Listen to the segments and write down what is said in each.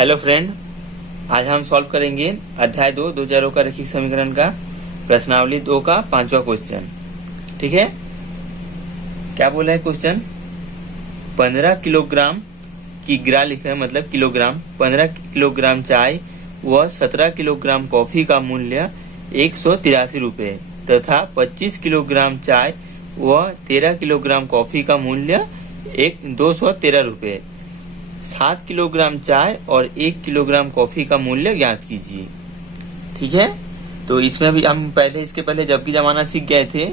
Hello friend, आज हम solve करेंगे अध्याय 2 चरों का रैखिक समीकरण का प्रश्नावली 2 का 5वां क्वेश्चन। ठीक है, क्या बोला है क्वेश्चन? 15 किलोग्राम की ग्रा लिखा है, मतलब किलोग्राम। 15 किलोग्राम चाय व 17 किलोग्राम कॉफी का मूल्य 183 रुपये तथा 25 किलोग्राम चाय व 13 किलोग्राम कॉफी का मूल्य 213 रुपये। 7 किलोग्राम चाय और 1 किलोग्राम कॉफी का मूल्य ज्ञात कीजिए। ठीक है, तो इसमें भी हम इसके पहले जबकि जमाना सीख गए थे,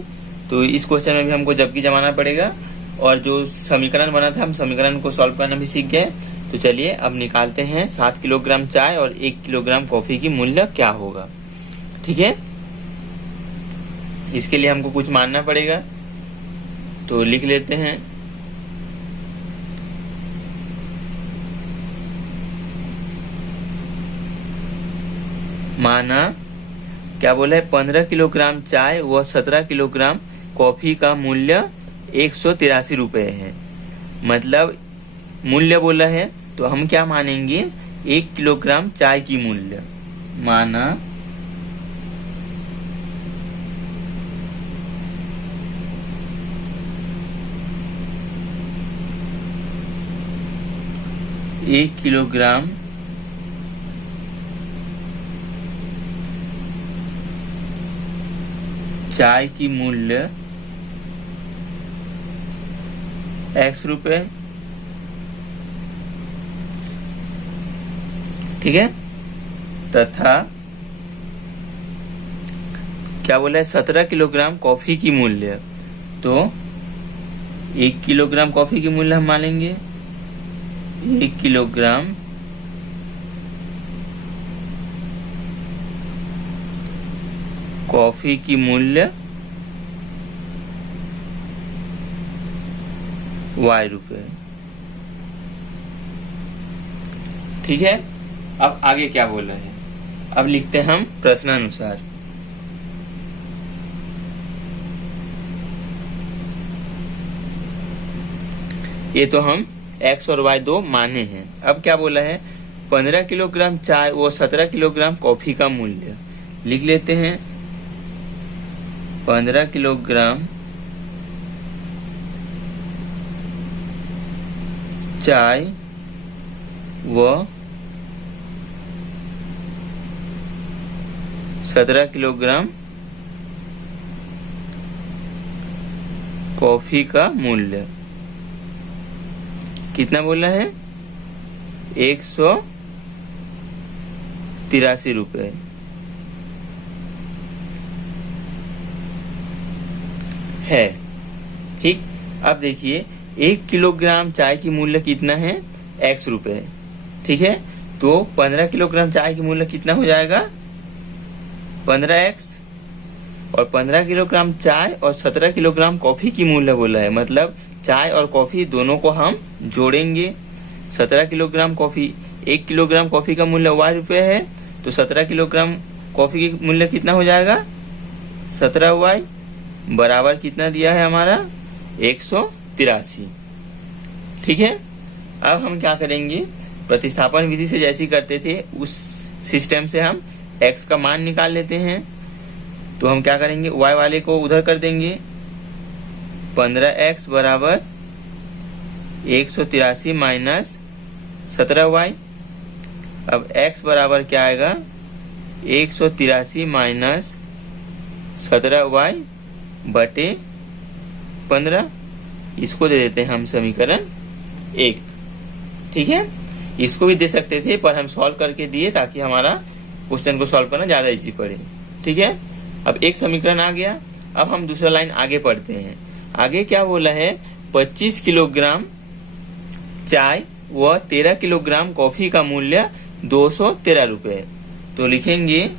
तो इस क्वेश्चन में भी हमको जबकि जमाना पड़ेगा और जो समीकरण बना था हम समीकरण को सॉल्व करना भी सीख गए। तो चलिए अब निकालते हैं 7 किलोग्राम चाय और 1 किलोग्राम कॉफी की मूल्य क्या होगा। ठीक है, इसके लिए हमको कुछ मानना पड़ेगा, तो लिख लेते हैं। माना क्या बोला है? 15 किलोग्राम चाय व 17 किलोग्राम कॉफी का मूल्य 183 रुपये है। मतलब मूल्य बोला है तो हम क्या मानेंगे? 1 किलोग्राम चाय की मूल्य। माना 1 किलोग्राम चाय की मूल्य x रुपए। ठीक है, तथा क्या बोला है? 17 किलोग्राम कॉफी की मूल्य, तो 1 किलोग्राम कॉफी की मूल्य हम मानेंगे 1 किलोग्राम कॉफी की मूल्य y रुपए। ठीक है, अब आगे क्या बोला है? अब लिखते हैं हम प्रश्नानुसार। ये तो हम x और y दो माने हैं। अब क्या बोला है? 15 किलोग्राम चाय व 17 किलोग्राम कॉफी का मूल्य लिख लेते हैं। 15 किलोग्राम चाय व 17 किलोग्राम कॉफी का मूल्य कितना बोला है? 183 रुपये है। ठीक, अब देखिए 1 किलोग्राम चाय की मूल्य कितना है? x रुपये। ठीक है, तो 15 किलोग्राम चाय की मूल्य कितना हो जाएगा? 15x। और 15 किलोग्राम चाय और 17 किलोग्राम कॉफी की मूल्य बोला है, मतलब चाय और कॉफी दोनों को हम जोड़ेंगे। 17 किलोग्राम कॉफी, 1 किलोग्राम कॉफी का मूल्य y रुपये है, तो 17 किलोग्राम कॉफी की मूल्य कितना हो जाएगा? 17y बराबर कितना दिया है हमारा? 183। ठीक है, अब हम क्या करेंगे? प्रतिस्थापन विधि से जैसी करते थे उस सिस्टम से हम x का मान निकाल लेते हैं। तो हम क्या करेंगे? y वाले को उधर कर देंगे। 15x बराबर 183 माइनस 17y। अब x बराबर क्या आएगा? 183 माइनस 17y बटे 15। इसको दे देते हैं हम समीकरण 1। ठीक है, इसको भी दे सकते थे पर हम सॉल्व करके दिए ताकि हमारा क्वेश्चन को सॉल्व करना ज्यादा इजी पड़े। ठीक है, अब एक समीकरण आ गया। अब हम दूसरा लाइन आगे पढ़ते हैं। आगे क्या बोला है? 25 किलोग्राम चाय व 13 किलोग्राम कॉफी का मूल्य 213 रुपये। तो लिखेंगे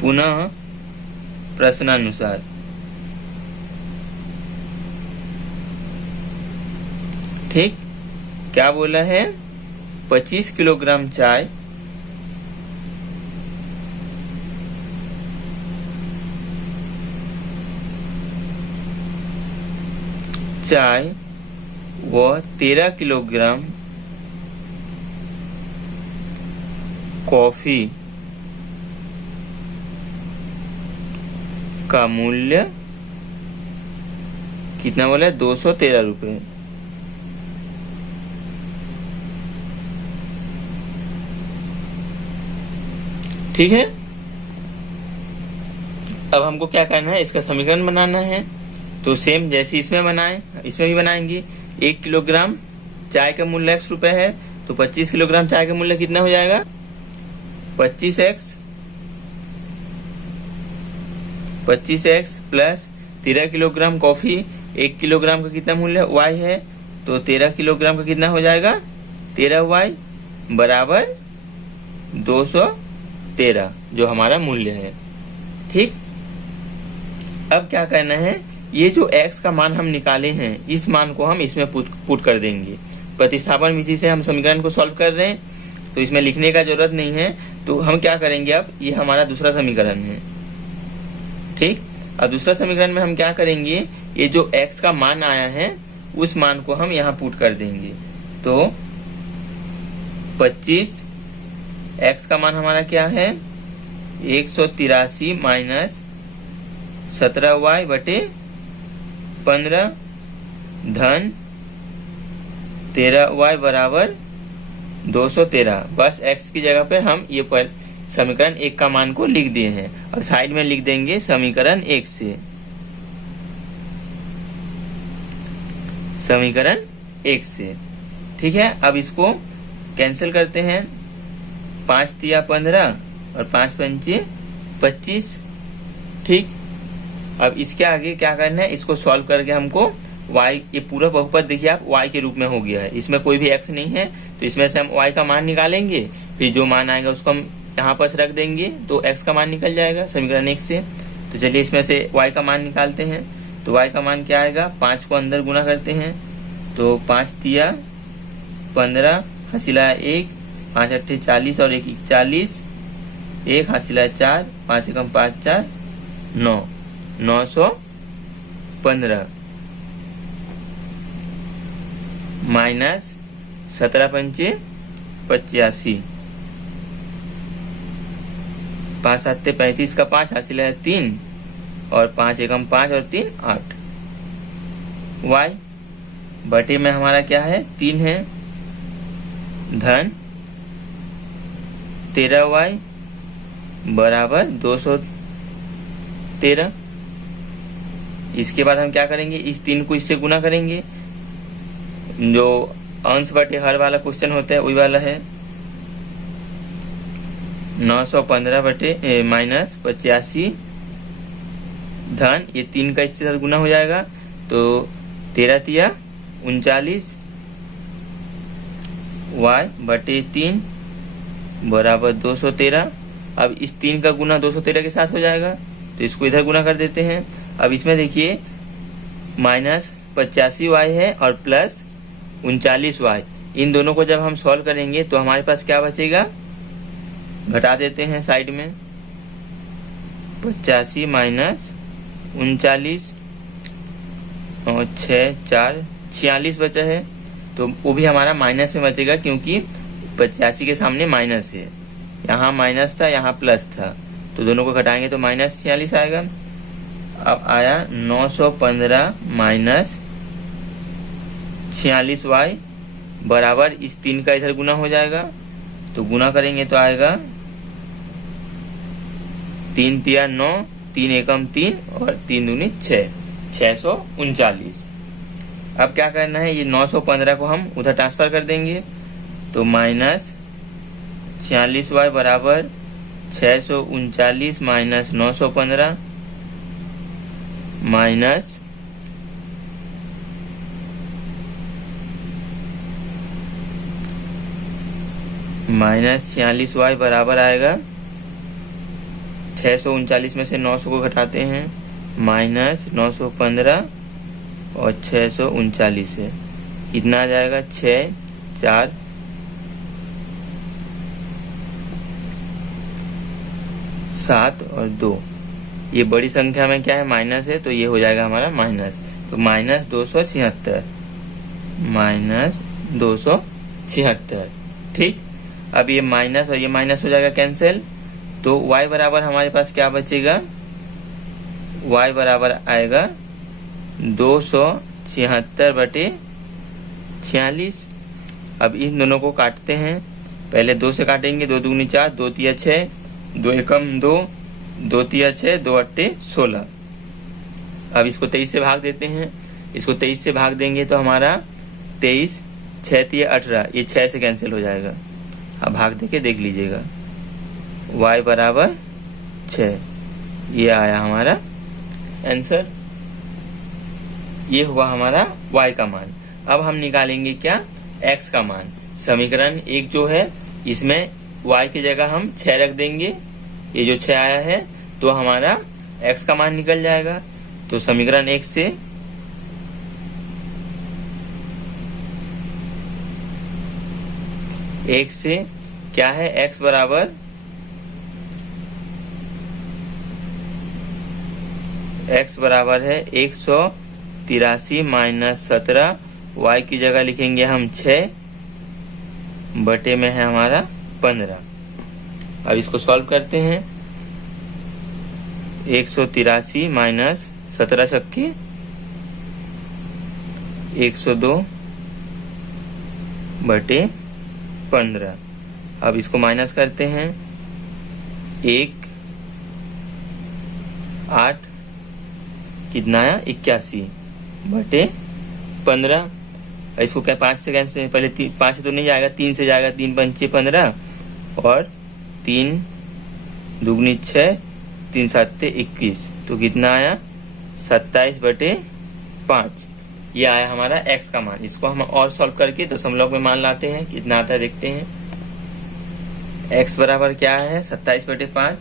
पुनः प्रश्नानुसार। ठीक, क्या बोला है? 25 किलोग्राम चाय चाय व 13 किलोग्राम कॉफी का मूल्य कितना बोला? 213 रुपये। ठीक है, अब हमको क्या करना है, इसका समीकरण बनाना है। तो सेम जैसे इसमें बनाए, इसमें भी बनाएंगे। 1 किलोग्राम चाय का मूल्य x रुपए है, तो 25 किलोग्राम चाय का मूल्य कितना हो जाएगा? 25x plus 13 kilogram coffee, 1 kilogram का कितना मूल्य y है, तो 13 किलोग्राम का कितना हो जाएगा? 13y बराबर 213 जो हमारा मूल्य है। ठीक, अब क्या करना है, ये जो x का मान हम निकाले हैं, इस मान को हम इसमें पुट कर देंगे। प्रतिस्थापन विधि से हम समीकरण को सॉल्व कर रहे हैं, तो इसमें लिखने का जरूरत नहीं है। तो हम क्या करेंगे, अब ये हमारा दूसरा समीकरण है। ठीक, अब दूसरा समीकरण में हम क्या करेंगे, ये जो x का मान आया है उस मान को हम यहाँ पुट कर देंगे। तो 25 x का मान हमारा क्या है? 183 माइनस 17y बटे 15 धन 13y बराबर 213। बस x की जगह पर हम ये पर समीकरण 1 का मान को लिख दिए हैं, और साइड में लिख देंगे समीकरण 1 से। समीकरण 1 से, ठीक है। अब इसको कैंसिल करते हैं। 5 तिया 15 और 5 पंचे 25। ठीक, अब इसके आगे क्या करना है, इसको सॉल्व करके हमको y, ये पूरा बहुपद देखिए आप y के रूप में हो गया है, इसमें कोई भी x नहीं है, तो इसमें से हम y का मान निकालेंगे, फिर जो मान आएगा उसको हम यहाँ पर रख देंगे, तो x का मान निकल जाएगा समीकरण 1 से। तो चलिए इसमें से y का मान निकालते हैं। तो y का मान क्या आएगा, 5 को अंदर गुना करते हैं, तो 5 तिया 15 हासिला 1, 5 अट्ठे 40 और 1 40, 1 हासिला 4, 5 एकम 5 4 9, 915 माइनस 17 पंचे 85, 5 7 35 का 5 हासिल है 3 और 5 एकम 5 और 3 8। y बटे में हमारा क्या है, 3 है, धन 13y बराबर 213। इसके बाद हम क्या करेंगे, इस 3 को इससे गुना करेंगे। जो अंश बटे हर वाला क्वेश्चन होता है वही वाला है। 915 बटे माइनस 85 धन ये 3 का इसके साथ गुना हो जाएगा, तो 13 तिया 39 y बटे 3 बराबर 213। अब इस 3 का गुना 213 के साथ हो जाएगा, तो इसको इधर गुना कर देते हैं। अब इसमें देखिए माइनस 85y है और प्लस 39y, इन दोनों को जब हम सॉल्व करेंगे तो हमारे पास क्या बचेगा, घटा देते हैं साइड में। 85 माइनस 39 और 6 4 46 बचा है, तो वो भी हमारा माइनस में बचेगा, क्योंकि 85 के सामने माइनस है। यहाँ माइनस था, यहाँ प्लस था, तो दोनों को घटाएंगे तो माइनस 46 आएगा। अब आया 915 माइनस 46y बराबर इस 3 का इधर गुना हो जाएगा, तो गुना करेंगे तो आएगा 3 तिया 9, 3 एकम 3 और 3 दूनी 6, 639। अब क्या करना है, ये 915 को हम उधर ट्रांसफर कर देंगे, तो माइनस 46y बराबर 639 माइनस 915 माइनस माइनस 46y बराबर आएगा 639 में से 900 को घटाते हैं, माइनस 915 और 639 है, कितना आ जाएगा 6 4 7 और 2। ये बड़ी संख्या में क्या है, माइनस है, तो ये हो जाएगा हमारा माइनस, तो माइनस 276, माइनस 276। ठीक, अब ये माइनस और ये माइनस हो जाएगा कैंसिल, तो y बराबर हमारे पास क्या बचेगा, y बराबर आएगा 276/46। अब इन दोनों को काटते हैं, पहले 2 से काटेंगे, 2 दूनी 4, 2 तिया 6, 2 एकम 2, 2 तिया 6, 2 अट्टे 16। अब इसको 23 से भाग देते हैं, इसको 23 से भाग देंगे तो हमारा 23, 6 तिया 18, ये 6 से कैंसिल हो जाएगा। अब भाग देके देख लीजिएगा, y बराबर 6, ये आया हमारा आंसर, ये हुआ हमारा y का मान। अब हम निकालेंगे क्या, x का मान। समीकरण 1 जो है इसमें y की जगह हम 6 रख देंगे, ये जो 6 आया है तो हमारा x का मान निकल जाएगा। तो समीकरण 1 से क्या है, x बराबर है 183 माइनस 17, y की जगह लिखेंगे हम 6 बटे में है हमारा 15। अब इसको सॉल्व करते हैं, 183 माइनस 17 छक्के 102 बटे 15। अब इसको माइनस करते हैं, 1 8 कितना आया 81 बटे 15। इसको क्या 5 से कैंसिल, पहले 5 से तो नहीं जाएगा, 3 से जाएगा, 3 पंचे 15 और 3 दुगनी 6, 3 सत्ते 21, तो कितना आया 27 बटे 5। ये आया हमारा x का मान। इसको हम और सॉल्व करके दशमलव में मान लाते हैं, कितना आता है देखते हैं। x बराबर क्या है 27 बटे 5,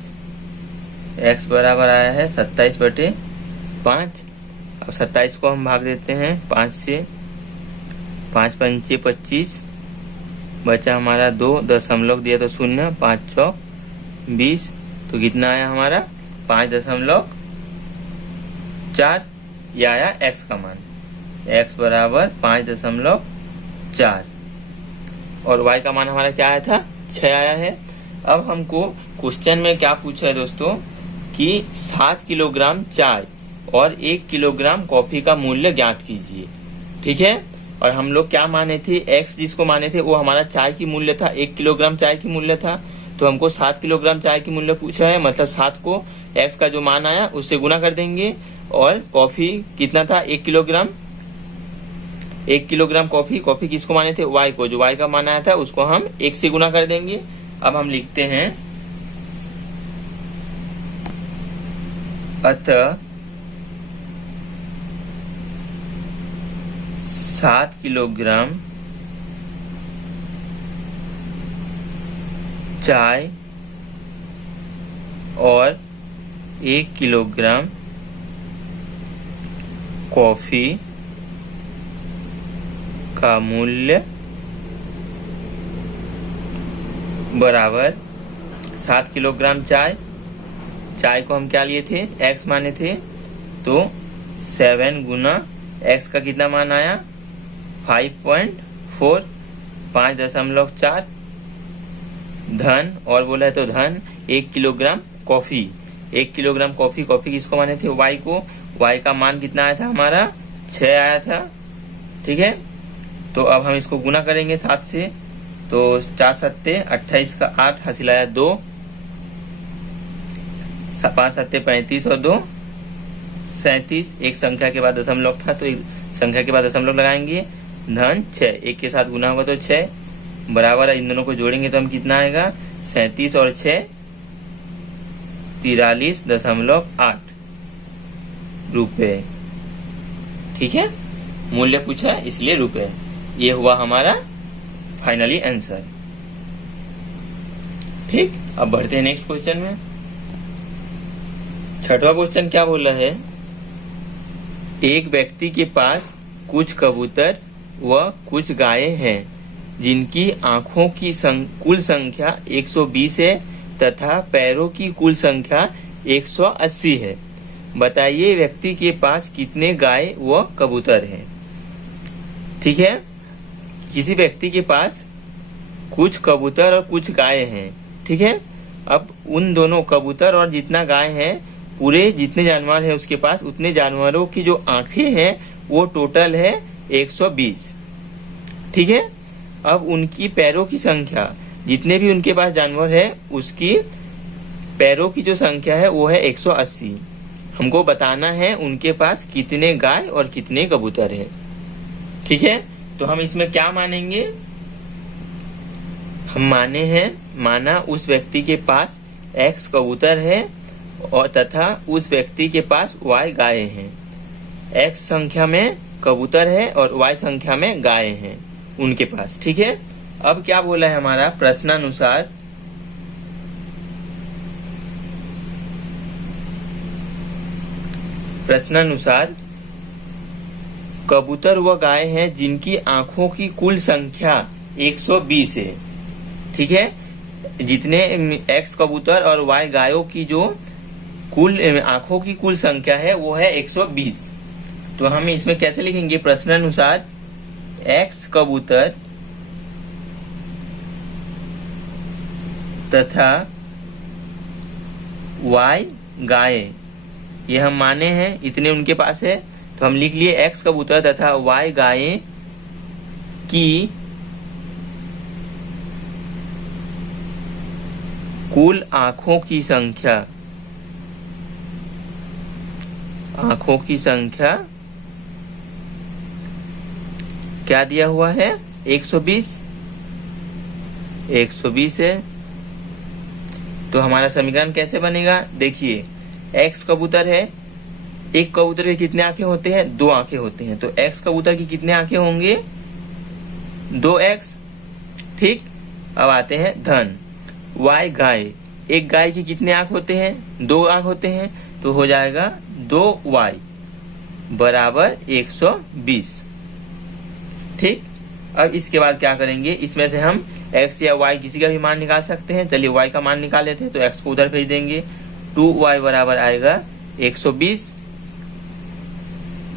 x बराबर आया है 27 बटे 5। अब 27 को हम भाग देते हैं 5 से, 5 पंचे 25, बचा हमारा 2, दशमलव दिया तो 0, 5 चौक 20, तो कितना आया हमारा 5.4। यह आया x का मान, x बराबर 5.4 और y का मान हमारा क्या आया था 6 आया है। अब हमको क्वेश्चन में क्या पूछा है दोस्तों कि 7 किलोग्राम चाय और 1 किलोग्राम कॉफी का मूल्य ज्ञात कीजिए, ठीक है। और हम लोग क्या माने थे, x जिसको माने थे वो हमारा चाय की मूल्य था, 1 किलोग्राम चाय की मूल्य था, तो हमको 7 किलोग्राम चाय की मूल्य पूछा है, मतलब 7 को x का जो मान आया उससे गुना कर देंगे। और कॉफी कितना था 1 किलोग्राम, 1 किलोग्राम कॉफी किसको माने थे y को, जो y का मान आया था उसको हम 1 से गुना कर देंगे। अब हम लिखते हैं, अतः 7 किलोग्राम चाय और 1 किलोग्राम कॉफी का मूल्य बराबर 7 किलोग्राम चाय को हम क्या लिए थे x माने थे, तो 7 गुना x का कितना मान आया 5.4, 5.4 धन, और बोला है तो धन 1 किलोग्राम कॉफी, 1 किलोग्राम कॉफी किसको माने थे y को, y का मान कितना आया था हमारा 6 आया था, ठीक है। तो अब हम इसको गुना करेंगे 7 से, तो 4 सत्ते 28 का 8 हासिल आया 2, 5 सत्ते 35 और 2 37, एक संख्या के बाद दशमलव था तो एक संख्या के बाद दशमलव लगाएंगे, धन 6, 1 के साथ गुना होगा तो 6 बराबर है, इन दोनों को जोड़ेंगे तो हम कितना आएगा 37 और 6 43.8 रुपए, ठीक है। मूल्य पूछा है इसलिए रुपए। ये हुआ हमारा फाइनली आंसर, ठीक। अब बढ़ते हैं नेक्स्ट क्वेश्चन में। छठवां क्वेश्चन क्या बोला है, एक व्यक्ति के पास कुछ कबूतर व कुछ गायें हैं जिनकी आंखों की कुल संख्या 120 है तथा पैरों की कुल संख्या 180 है। बताइए व्यक्ति के पास कितने गाय व कबूतर हैं। ठीक है, किसी व्यक्ति के पास कुछ कबूतर और कुछ गाय हैं, ठीक है। अब उन दोनों कबूतर और जितना गाय है, पूरे जितने जानवर है उसके पास, उतने जानवरों की जो आंखें हैं वो टोटल है 120, ठीक है। अब उनकी पैरों की संख्या, जितने भी उनके पास जानवर है उसकी पैरों की जो संख्या है वो है 180। हमको बताना है उनके पास कितने गाय और कितने कबूतर है, ठीक है। तो हम इसमें क्या मानेंगे, हम माना उस व्यक्ति के पास x कबूतर है और तथा उस व्यक्ति के पास y गाय हैं। x संख्या में कबूतर है और y संख्या में गाय हैं उनके पास, ठीक है। अब क्या बोला है हमारा प्रश्नानुसार, कबूतर व गाय हैं जिनकी आंखों की कुल संख्या 120 है, ठीक है। जितने x कबूतर और y गायों की जो कुल आंखों की कुल संख्या है वो है 120। तो हम इसमें कैसे लिखेंगे, प्रश्नानुसार x कबूतर तथा y गाय, ये हम माने हैं इतने उनके पास है। तो हम लिख लिए x कबूतर तथा y गाय की कुल आंखों की संख्या क्या दिया हुआ है, 120 है। तो हमारा समीकरण कैसे बनेगा, देखिए x कबूतर है, एक कबूतर के कितने आंखें होते हैं, 2 आंखें होते हैं। तो x कबूतर की कितने आंखें होंगे, 2x, ठीक। अब आते हैं धन, y गाय, एक गाय की कितने आंख होते हैं, 2 आंख होते हैं। तो हो जाएगा 2y बराबर 120, ठीक। अब इसके बाद क्या करेंगे, इसमें से हम x या y किसी का भी मान निकाल सकते हैं। चलिए y का मान निकाल लेते हैं। तो x को उधर भेज देंगे, 2y बराबर आएगा 120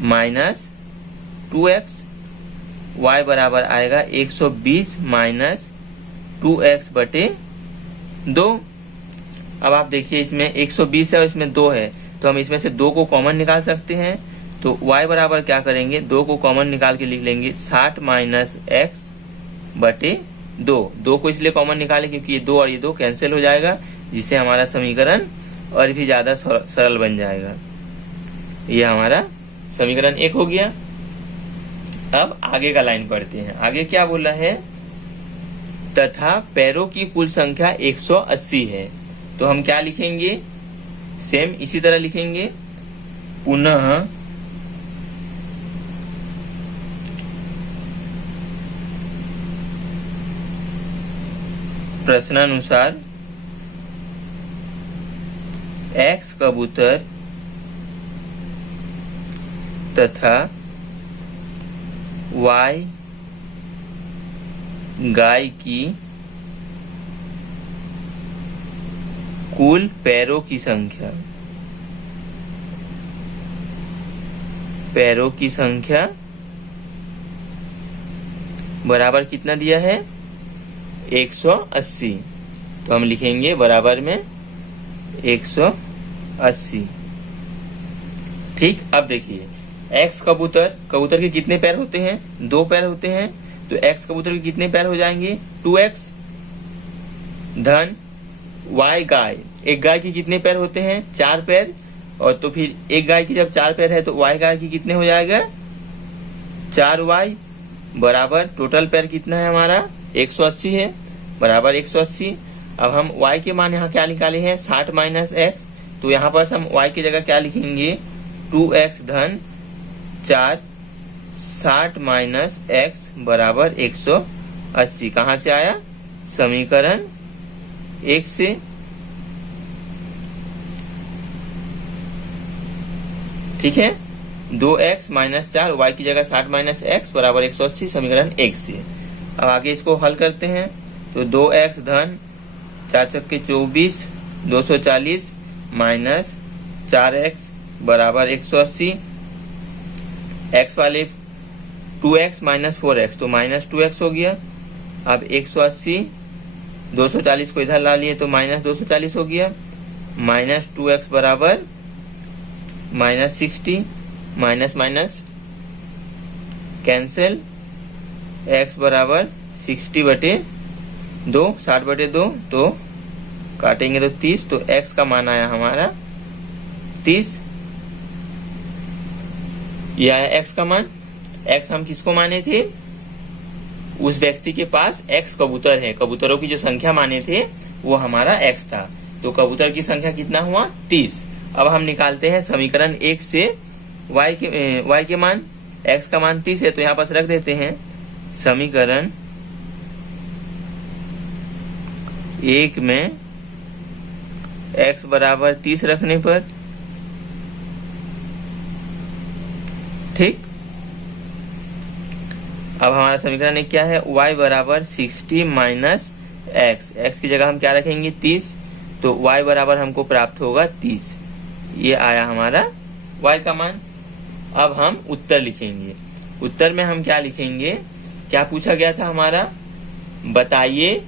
माइनस 2x, y बराबर आएगा 120 माइनस 2x बटे 2। अब आप देखिए इसमें 120 है और इसमें 2 है, तो हम इसमें से 2 को कॉमन निकाल सकते हैं। तो y बराबर क्या करेंगे, 2 को कॉमन निकाल के लिख लेंगे 60 माइनस x बटे 2 को इसलिए कॉमन निकाले क्योंकि ये 2 और ये 2 कैंसिल हो जाएगा, जिससे हमारा समीकरण और भी ज्यादा सरल बन जाएगा। ये हमारा समीकरण 1 हो गया। अब आगे का लाइन पढ़ते हैं। आगे क्या बोला है, तथा पैरों की कुल संख्या 180 है। तो हम क्या लिखेंगे, सेम इसी तरह लिखेंगे, पुनः प्रश्नानुसार x कबूतर तथा y गाय की कुल पैरों की संख्या बराबर कितना दिया है, 180। तो हम लिखेंगे बराबर में 180, ठीक। अब देखिए x कबूतर के कितने पैर होते हैं, 2 पैर होते हैं। तो x कबूतर के कितने पैर हो जाएंगे, 2x। धन y गाय, एक गाय की कितने पैर होते हैं, 4 पैर। और तो फिर एक गाय की जब 4 पैर है तो y गाय की कितने हो जाएगा, 4y बराबर टोटल पैर कितना है हमारा, 180 है, बराबर 180। अब हम y के मान यहाँ क्या निकाले हैं, 60 माइनस x। तो यहाँ पर हम y की जगह क्या लिखेंगे, 2x धन 4, 60 माइनस x बराबर 180। कहाँ से आया, समीकरण 1 से। ठीक है, 2x माइनस 4, y की जगह 60 माइनस x बराबर 180, समीकरण 1 से। अब आगे इसको हल करते हैं। तो 2x धन 4 चक्के 24, 240 माइनस 4x बराबर 180। x वाले 2x माइनस 4x तो माइनस 2x हो गया। अब 180 240 को इधर ला लिए तो माइनस 240 हो गया, माइनस 2x बराबर minus 60, minus minus cancel, x बराबर 60/2 60/2, तो काटेंगे तो 30, तो x का मान आया हमारा 30। यह आया x का मान। x हम किसको माने थे? उस व्यक्ति के पास x कबूतर है, कबूतरों की जो संख्या माने थे वो हमारा x था। तो कबूतर की संख्या कितना हुआ? 30। अब हम निकालते हैं समीकरण 1 से y के मान। x का मान 30 है तो यहाँ पास रख देते हैं। समीकरण 1 में x बराबर 30 रखने पर, ठीक। अब हमारा समीकरण क्या है? y बराबर 60 माइनस x की जगह हम क्या रखेंगे? 30, तो y बराबर हमको प्राप्त होगा 30। ये आया हमारा y का मान। अब हम उत्तर लिखेंगे। उत्तर में हम क्या लिखेंगे? क्या पूछा गया था हमारा? बताइए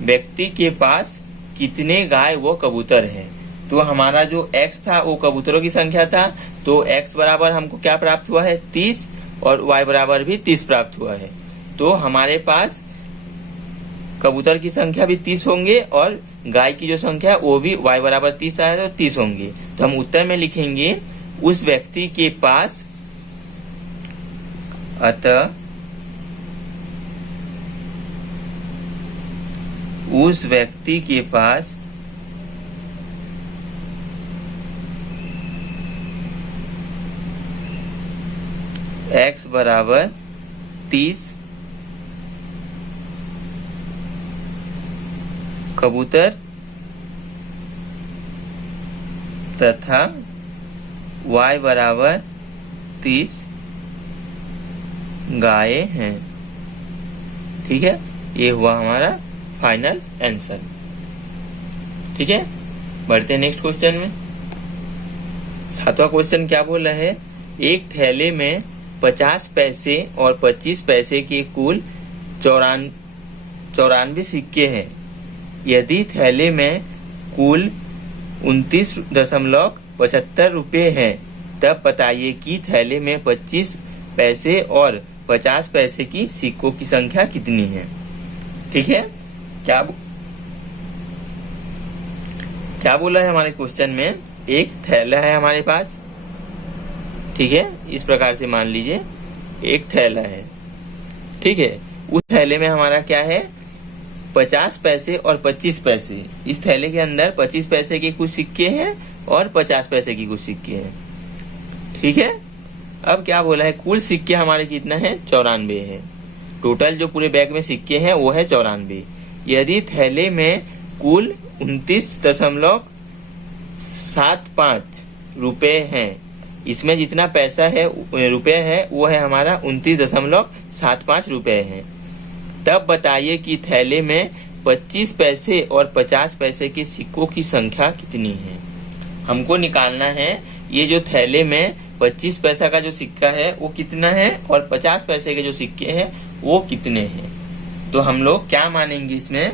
व्यक्ति के पास कितने गाय व कबूतर है। तो हमारा जो x था वो कबूतरों की संख्या था, तो x बराबर हमको क्या प्राप्त हुआ है? 30, और y बराबर भी 30 प्राप्त हुआ है। तो हमारे पास कबूतर की संख्या भी 30 होंगे और गाय की जो संख्या है वो भी y बराबर 30 आया तो 30 होंगे। तो हम उत्तर में लिखेंगे उस व्यक्ति के पास, अतः उस व्यक्ति के पास x बराबर 30 कबूतर तथा y बराबर 30 गाय हैं। ठीक है, ये हुआ हमारा फाइनल आंसर। ठीक है, बढ़ते हैं नेक्स्ट क्वेश्चन में। 7वां क्वेश्चन क्या बोल रहा है? एक थैले में 50 पैसे और 25 पैसे के कुल 94 सिक्के हैं। यदि थैले में कुल 29.75 रुपये हैं, तब बताइए कि थैले में 25 पैसे और 50 पैसे की सिक्कों की संख्या कितनी है। ठीक है, क्या बोला है हमारे क्वेश्चन में? एक थैला है हमारे पास, ठीक है, इस प्रकार से मान लीजिए एक थैला है। ठीक है, उस थैले में हमारा क्या है? 50 पैसे और 25 पैसे। इस थैले के अंदर 25 पैसे के कुछ सिक्के हैं और 50 पैसे की कुछ सिक्के हैं। ठीक है, अब क्या बोला है? कुल सिक्के हमारे कितना है? 94 है। टोटल जो पूरे बैग में सिक्के हैं वो है 94। यदि थैले में कुल 29.75 रुपए हैं, इसमें जितना पैसा है रुपए है वो है हमारा 29.75 रुपए है, तब बताइए कि थैले में 25 पैसे और 50 पैसे के सिक्कों की संख्या कितनी है। हमको निकालना है ये जो थैले में 25 पैसा का जो सिक्का है वो कितना है और 50 पैसे के जो सिक्के हैं वो कितने हैं। तो हम लोग क्या मानेंगे इसमें?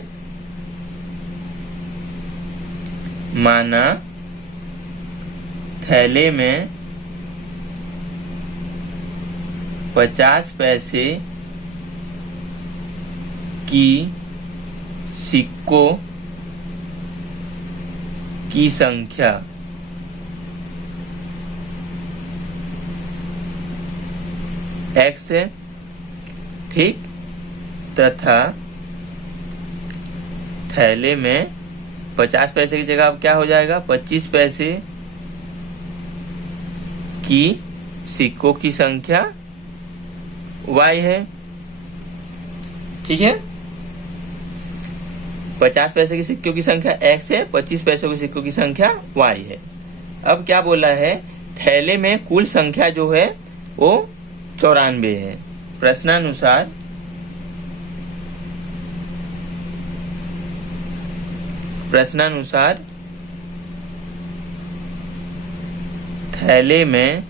माना थैले में 50 पैसे की सिक्कों की संख्या x है, ठीक, तथा थैले में 50 पैसे की जगह अब क्या हो जाएगा? 25 पैसे की सिक्कों की संख्या y है। ठीक है, 50 पैसे की सिक्कों की संख्या x है, 25 पैसों की सिक्कों की संख्या y है। अब क्या बोला है? थैले में कुल संख्या जो है वो 94 है। प्रश्नानुसार थैले में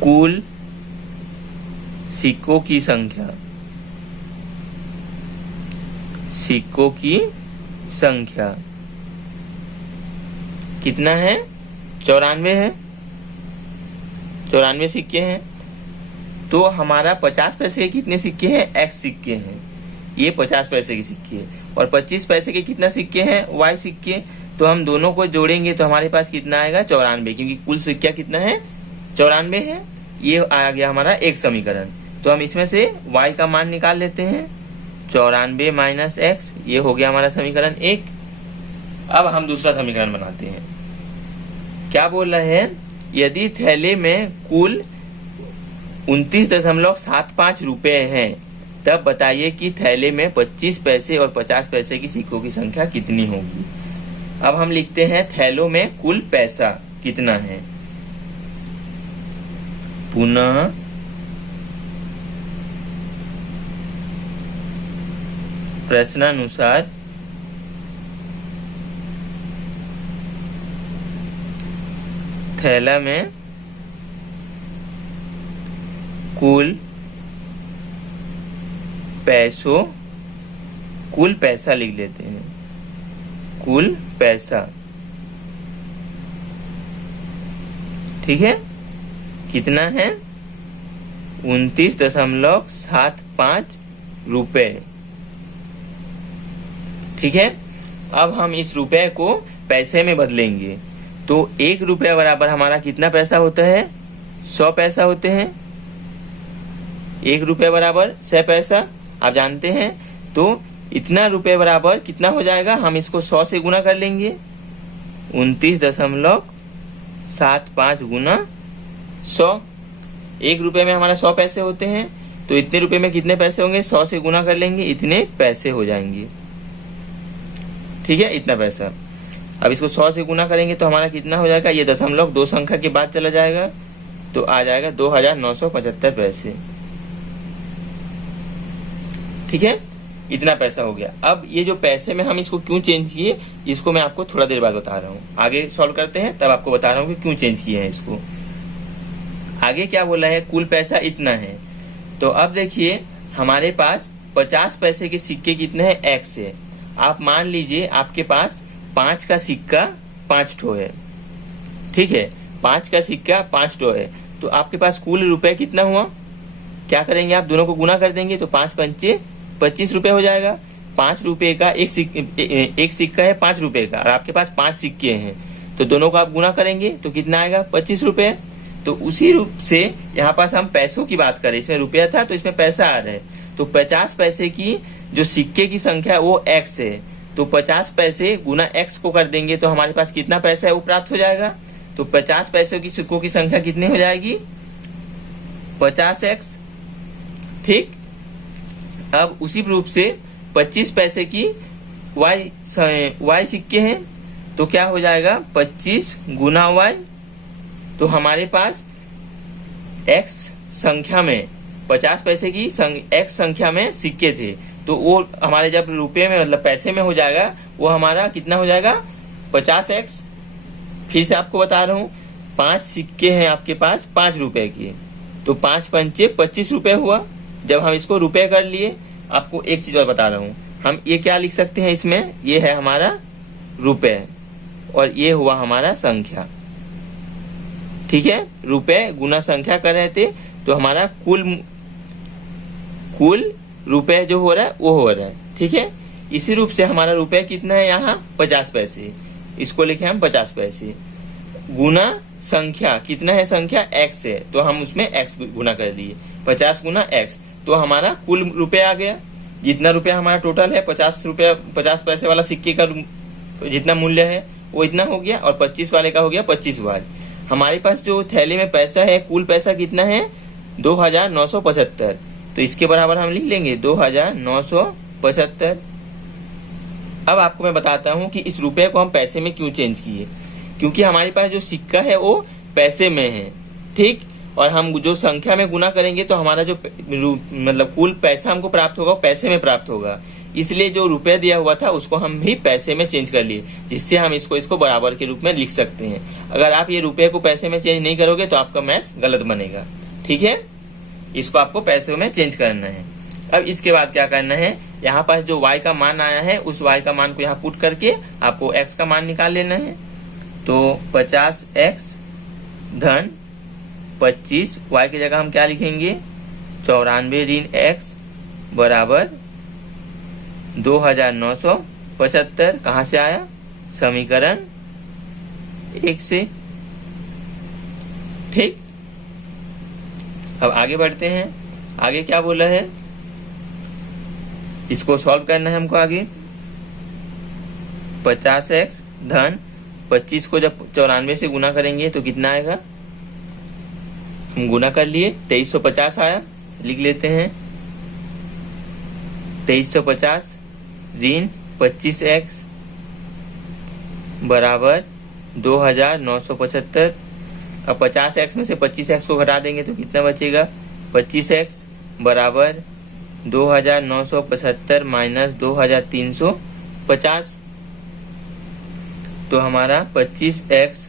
कुल सिक्कों की संख्या, सिक्कों की संख्या कितना है? 94 है, 94 सिक्के हैं। तो हमारा 50 पैसे के कितने सिक्के हैं? x सिक्के हैं। ये 50 पैसे के सिक्के और 25 पैसे के कितना सिक्के हैं? y सिक्के। तो हम दोनों को जोड़ेंगे तो हमारे पास कितना आएगा? 94, क्योंकि कुल सिक्का कितना है? 94 है। ये आ गया हमारा एक समीकरण। तो हम इसमें से y का मान निकाल लेते हैं, 94 माइनस x, ये हो गया हमारा समीकरण 1। अब हम दूसरा समीकरण बनाते हैं। क्या बोल रहे हैं? यदि थैले में कुल 29.75 रुपए हैं, तब बताइए कि थैले में 25 पैसे और 50 पैसे की सिक्कों की संख्या कितनी होगी। अब हम लिखते हैं थैलों में कुल पैसा कितना है। पुनः प्रश्नानुसार थैला में कुल पैसों, कुल पैसा लिख लेते हैं, कुल पैसा, ठीक है, कितना है? 29.75 रुपए, ठीक है। अब हम इस रुपए को पैसे में बदलेंगे तो 1 रुपया बराबर हमारा कितना पैसा होता है? 100 पैसा होते हैं। 1 रुपया बराबर 100 पैसा आप जानते हैं। तो इतना रुपए बराबर कितना हो जाएगा? हम इसको 100 से गुना कर लेंगे, 29.75 गुना 100। 1 रुपये में हमारा 100 पैसे होते हैं, तो इतने रुपए में कितने पैसे होंगे? 100 से गुना कर लेंगे, इतने पैसे हो जाएंगे, ठीक है, इतना पैसा। अब इसको 100 से गुना करेंगे तो हमारा कितना हो जाएगा? ये दशमलव 2 संख्या के बाद चला जाएगा तो आ जाएगा 2975 पैसे, ठीक है, इतना पैसा हो गया। अब ये जो पैसे में हम इसको क्यों चेंज किए, इसको मैं आपको थोड़ा देर बाद बता रहा हूँ। आगे सॉल्व करते हैं तब आपको बता रहा हूँ कि क्यों चेंज किए हैं इसको। आगे क्या बोला है? कुल पैसा इतना है। तो अब देखिए हमारे पास 50 पैसे के सिक्के कितने हैं? x है। आप मान लीजिए आपके पास 5 का सिक्का 5 ठो है, ठीक है, 5 का सिक्का 5 ठो है। तो आपके पास कुल रुपए कितना हुआ? क्या करेंगे आप? दोनों को गुना कर देंगे तो 5 पंचे 25 रुपए हो जाएगा। 5 रुपए का एक सिक्का है 5 रुपए का और आपके पास 5 सिक्के हैं, तो दोनों को आप गुना करेंगे तो कितना आएगा? 25 रुपए। तो उसी रूप से यहाँ पास हम पैसों की बात करें, इसमें रुपया था तो इसमें पैसा आ रहा है। तो 50 पैसे की जो सिक्के की संख्या है वो x है, तो 50 पैसे गुना x को कर देंगे तो हमारे पास कितना पैसा है वो प्राप्त हो जाएगा। तो 50 पैसे की सिक्कों की संख्या कितनी हो जाएगी? 50x, ठीक। अब उसी रूप से 25 पैसे की y सिक्के हैं तो क्या हो जाएगा? 25 गुना y। तो हमारे पास x संख्या में 50 पैसे की x संख्या में सिक्के थे, तो वो हमारे जब रुपए में मतलब पैसे में हो जाएगा वो हमारा कितना हो जाएगा? 50x। फिर से आपको बता रहा हूँ, 5 सिक्के हैं आपके पास 5 रुपए के, तो 5 पंचे 25 रुपए हुआ। जब हम इसको रुपए कर लिए, आपको एक चीज और बता रहा हूँ, हम ये क्या लिख सकते हैं इसमें? ये है हमारा रुपए और ये हुआ हमारा संख्या, ठीक है। रुपए गुना संख्या कर रहे थे तो हमारा कुल रुपए जो हो रहा है वो हो रहा है, ठीक है। इसी रूप से हमारा रुपए कितना है यहाँ? 50 पैसे, इसको लिखे हम 50 पैसे गुना संख्या कितना है? संख्या x है, तो हम उसमें x गुना कर दिए, 50 गुना x, तो हमारा कुल रुपए आ गया। जितना रुपया हमारा टोटल है 50 रुपया, 50 पैसे वाला सिक्के का जितना मूल्य है वो इतना हो गया और 25 वाले का हो गया 25 बार। हमारे पास जो थैले में पैसा है, कुल पैसा कितना है? 2975। तो इसके बराबर हम लिख लेंगे 2975। अब आपको मैं बताता हूँ कि इस रुपए को हम पैसे में क्यों चेंज किए। क्योंकि हमारे पास जो सिक्का है वो पैसे में है, ठीक, और हम जो संख्या में गुना करेंगे तो हमारा जो मतलब कुल पैसा हमको प्राप्त होगा पैसे में प्राप्त होगा। इसलिए जो रुपए दिया हुआ था उसको हम भी पैसे में चेंज कर लिए, जिससे हम इसको बराबर के रूप में लिख सकते हैं। अगर आप ये रुपए को पैसे में चेंज नहीं करोगे तो आपका मैथ्स गलत बनेगा, ठीक है। इसको आपको पैसों में चेंज करना है। अब इसके बाद क्या करना है, यहाँ पास जो y का मान आया है उस y का मान को यहाँ पुट करके आपको x का मान निकाल लेना है। तो 50x धन 25, y की जगह हम क्या लिखेंगे 94 ऋण x बराबर 2975। कहाँ से आया, समीकरण 1 से। ठीक, अब आगे बढ़ते हैं। आगे क्या बोला है, इसको सॉल्व करना है हमको। आगे 50x धन 25 को जब 94 से गुना करेंगे तो कितना आएगा, हम गुना कर लिए 2350 आया, लिख लेते हैं 2350 ऋण 25x बराबर 2975। अब 50x में से 25x को घटा देंगे तो कितना बचेगा, 25x बराबर 2975 माइनस 2350। तो हमारा 25x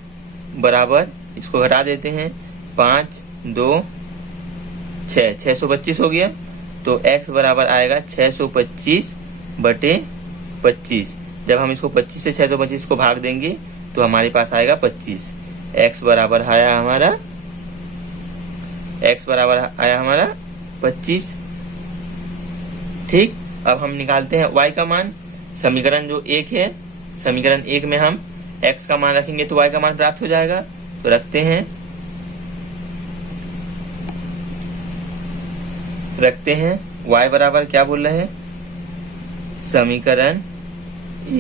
बराबर, इसको घटा देते हैं 5 2 6, 625 हो गया। तो x बराबर आएगा 625 बटे 25। जब हम इसको 25 से 625 को भाग देंगे तो हमारे पास आएगा 25। x बराबर आया हमारा 25। ठीक, अब हम निकालते हैं y का मान। समीकरण जो 1 है, समीकरण 1 में हम x का मान रखेंगे तो y का मान प्राप्त हो जाएगा। तो रखते हैं y बराबर क्या बोल रहे हैं, समीकरण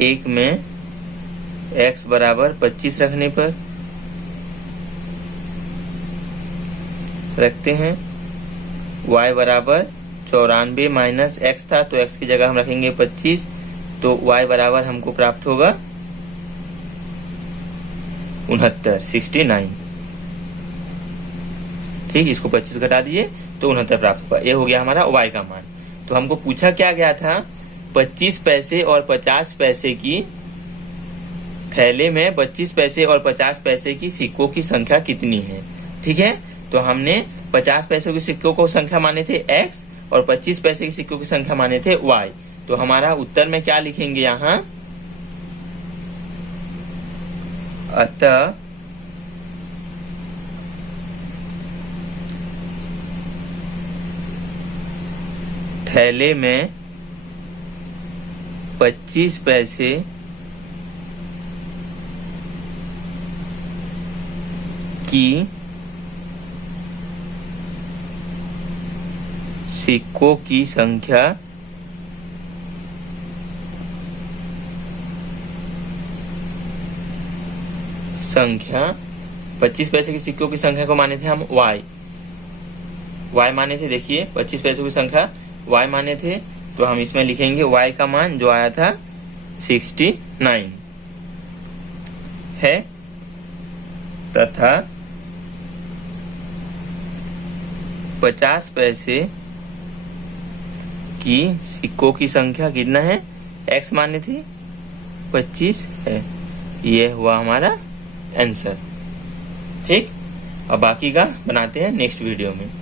1 में x बराबर 25 रखने पर रखते हैं y बराबर 94 माइनस x था तो x की जगह हम रखेंगे 25। तो y बराबर हमको प्राप्त होगा 69। ठीक, इसको 25 घटा दिए तो 69 प्राप्त हुआ। ये हो गया हमारा y का मान। तो हमको पूछा क्या गया था, 25 पैसे और 50 पैसे की थैले में 25 पैसे और 50 पैसे की सिक्कों की संख्या कितनी है। ठीक है, तो हमने 50 पैसे के सिक्कों को संख्या माने थे x और 25 पैसे के सिक्कों की संख्या माने थे y। तो हमारा उत्तर में क्या लिखेंगे यहाँ, अतः थैले में 25 पैसे की सिक्कों की संख्या 25 पैसे की सिक्कों की संख्या को माने थे हम y माने थे। देखिए 25 पैसों की संख्या y माने थे, तो हम इसमें लिखेंगे y का मान जो आया था 69 है, तथा 50 पैसे की सिक्कों की संख्या कितना है, x माने थे 25 है। ये हुआ हमारा आंसर। ठीक, अब बाकी का बनाते हैं नेक्स्ट वीडियो में।